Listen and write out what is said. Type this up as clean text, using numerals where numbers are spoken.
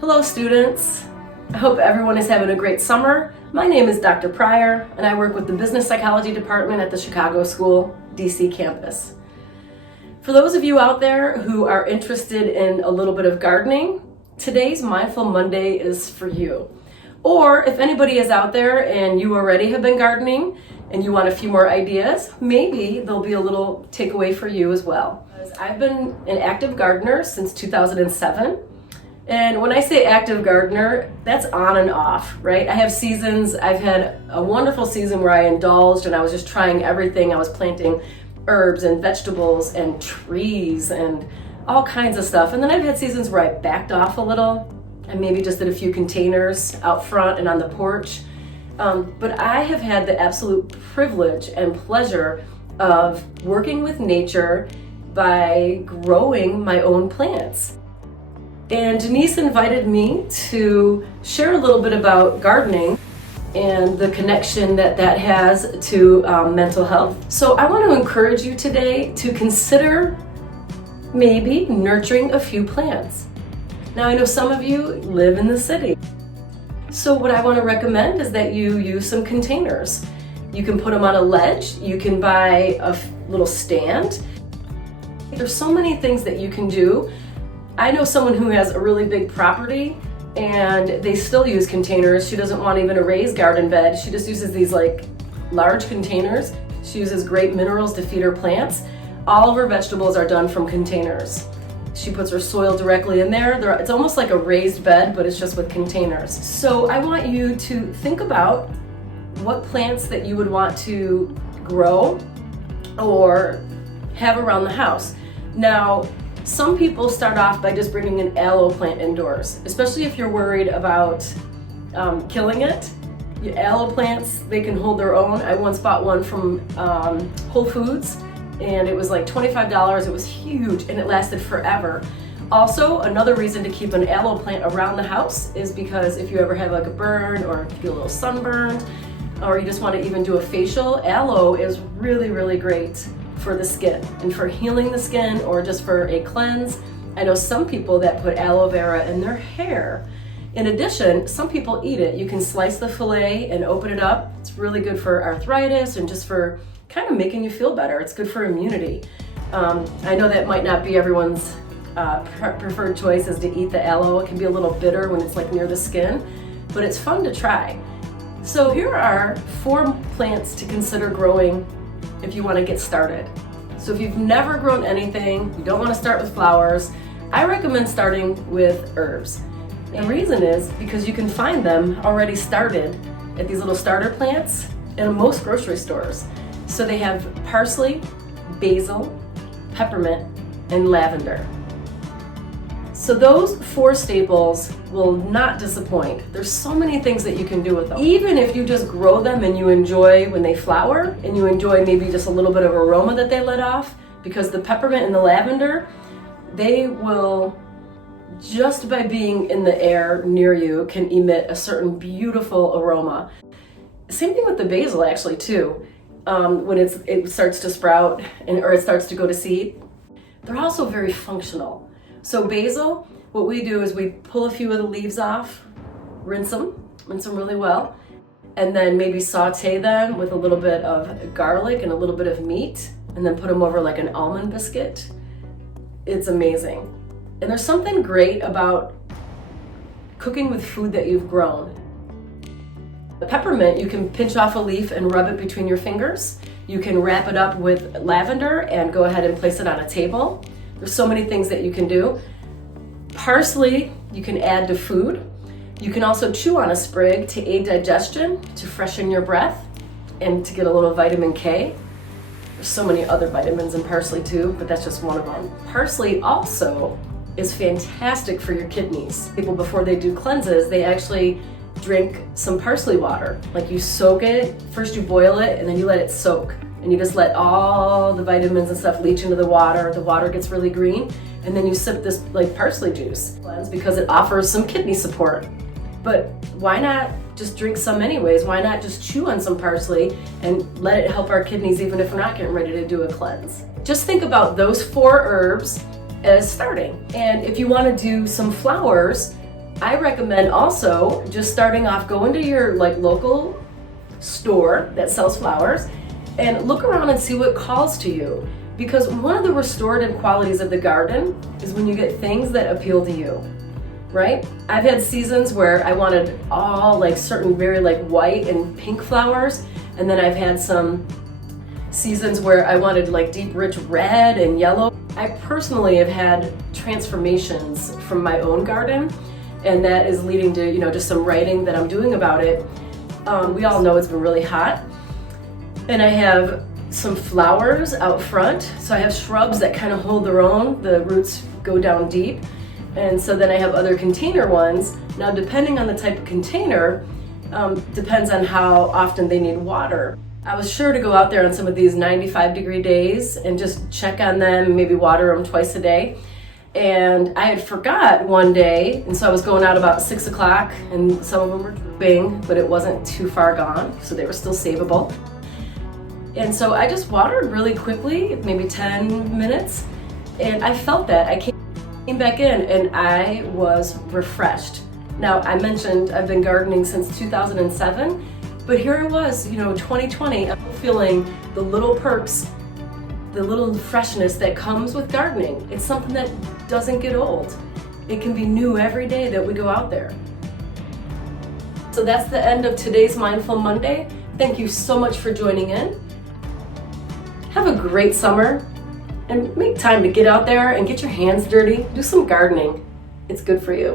Hello students, I hope everyone is having a great summer. My name is Dr. Pryor and I work with the Business Psychology Department at the Chicago School DC campus. For those of you out there who are interested in a little bit of gardening, today's Mindful Monday is for you. Or if anybody is out there and you already have been gardening and you want a few more ideas, maybe there'll be a little takeaway for you as well. I've been an active gardener since 2007. And when I say active gardener, that's on and off, right? I have seasons. I've had a wonderful season where I indulged and I was just trying everything. I was planting herbs and vegetables and trees and all kinds of stuff. And then I've had seasons where I backed off a little and maybe just did a few containers out front and on the porch. But I have had the absolute privilege and pleasure of working with nature by growing my own plants. And Denise invited me to share a little bit about gardening and the connection that has to mental health. So I want to encourage you today to consider maybe nurturing a few plants. Now I know some of you live in the city. So what I want to recommend is that you use some containers. You can put them on a ledge, you can buy a little stand. There's so many things that you can do. I know someone who has a really big property and they still use containers. She doesn't want even a raised garden bed. She just uses these like large containers. She uses great minerals to feed her plants. All of her vegetables are done from containers. She puts her soil directly in there. It's almost like a raised bed, but it's just with containers. So I want you to think about what plants that you would want to grow or have around the house. Now, some people start off by just bringing an aloe plant indoors, especially if you're worried about killing it. Your aloe plants, they can hold their own. I once bought one from Whole Foods and it was like $25. It was huge and it lasted forever. Also, another reason to keep an aloe plant around the house is because if you ever have like a burn or feel a little sunburned or you just want to even do a facial, aloe is really, really great for the skin and for healing the skin or just for a cleanse. I know some people that put aloe vera in their hair. In addition, some people eat it. You can slice the fillet and open it up. It's really good for arthritis and just for kind of making you feel better. It's good for immunity. I know that might not be everyone's preferred choice is to eat the aloe. It can be a little bitter when it's like near the skin, but it's fun to try. So here are 4 plants to consider growing if you want to get started. So if you've never grown anything, you don't want to start with flowers, I recommend starting with herbs. And the reason is because you can find them already started at these little starter plants in most grocery stores. So they have parsley, basil, peppermint, and lavender. So those 4 staples will not disappoint. There's so many things that you can do with them. Even if you just grow them and you enjoy when they flower and you enjoy maybe just a little bit of aroma that they let off, because the peppermint and the lavender, they will, just by being in the air near you, can emit a certain beautiful aroma. Same thing with the basil actually too. When it starts to sprout or it starts to go to seed, they're also very functional. So basil, what we do is we pull a few of the leaves off, rinse them really well, and then maybe saute them with a little bit of garlic and a little bit of meat, and then put them over like an almond biscuit. It's amazing. And there's something great about cooking with food that you've grown. The peppermint, you can pinch off a leaf and rub it between your fingers. You can wrap it up with lavender and go ahead and place it on a table. There's so many things that you can do. Parsley, you can add to food. You can also chew on a sprig to aid digestion, to freshen your breath, and to get a little vitamin K. There's so many other vitamins in parsley too, but that's just one of them. Parsley also is fantastic for your kidneys. People, before they do cleanses, they actually drink some parsley water. Like you soak it, first you boil it, and then you let it soak. And you just let all the vitamins and stuff leach into the water. The water gets really green, and then you sip this like parsley juice because it offers some kidney support. But why not just drink some anyways? Why not just chew on some parsley and let it help our kidneys even if we're not getting ready to do a cleanse? Just think about those 4 herbs as starting. And if you want to do some flowers, I recommend also just starting off, go into your local store that sells flowers and look around and see what calls to you. Because one of the restorative qualities of the garden is when you get things that appeal to you, right? I've had seasons where I wanted all certain very white and pink flowers, and then I've had some seasons where I wanted deep rich red and yellow. I personally have had transformations from my own garden, and that is leading to just some writing that I'm doing about it. We all know it's been really hot, and I have some flowers out front, so I have shrubs that kind of hold their own. The roots go down deep, and so then I have other container ones. Now, depending on the type of container, depends on how often they need water. I was sure to go out there on some of these 95-degree days and just check on them, maybe water them twice a day. And I had forgot one day, and so I was going out about 6 o'clock, and some of them were drooping, but it wasn't too far gone, so they were still savable. And so I just watered really quickly, maybe 10 minutes, and I felt that. I came back in and I was refreshed. Now, I mentioned I've been gardening since 2007, but here it was, 2020, I'm feeling the little perks, the little freshness that comes with gardening. It's something that doesn't get old. It can be new every day that we go out there. So that's the end of today's Mindful Monday. Thank you so much for joining in. Have a great summer, and make time to get out there and get your hands dirty. Do some gardening. It's good for you.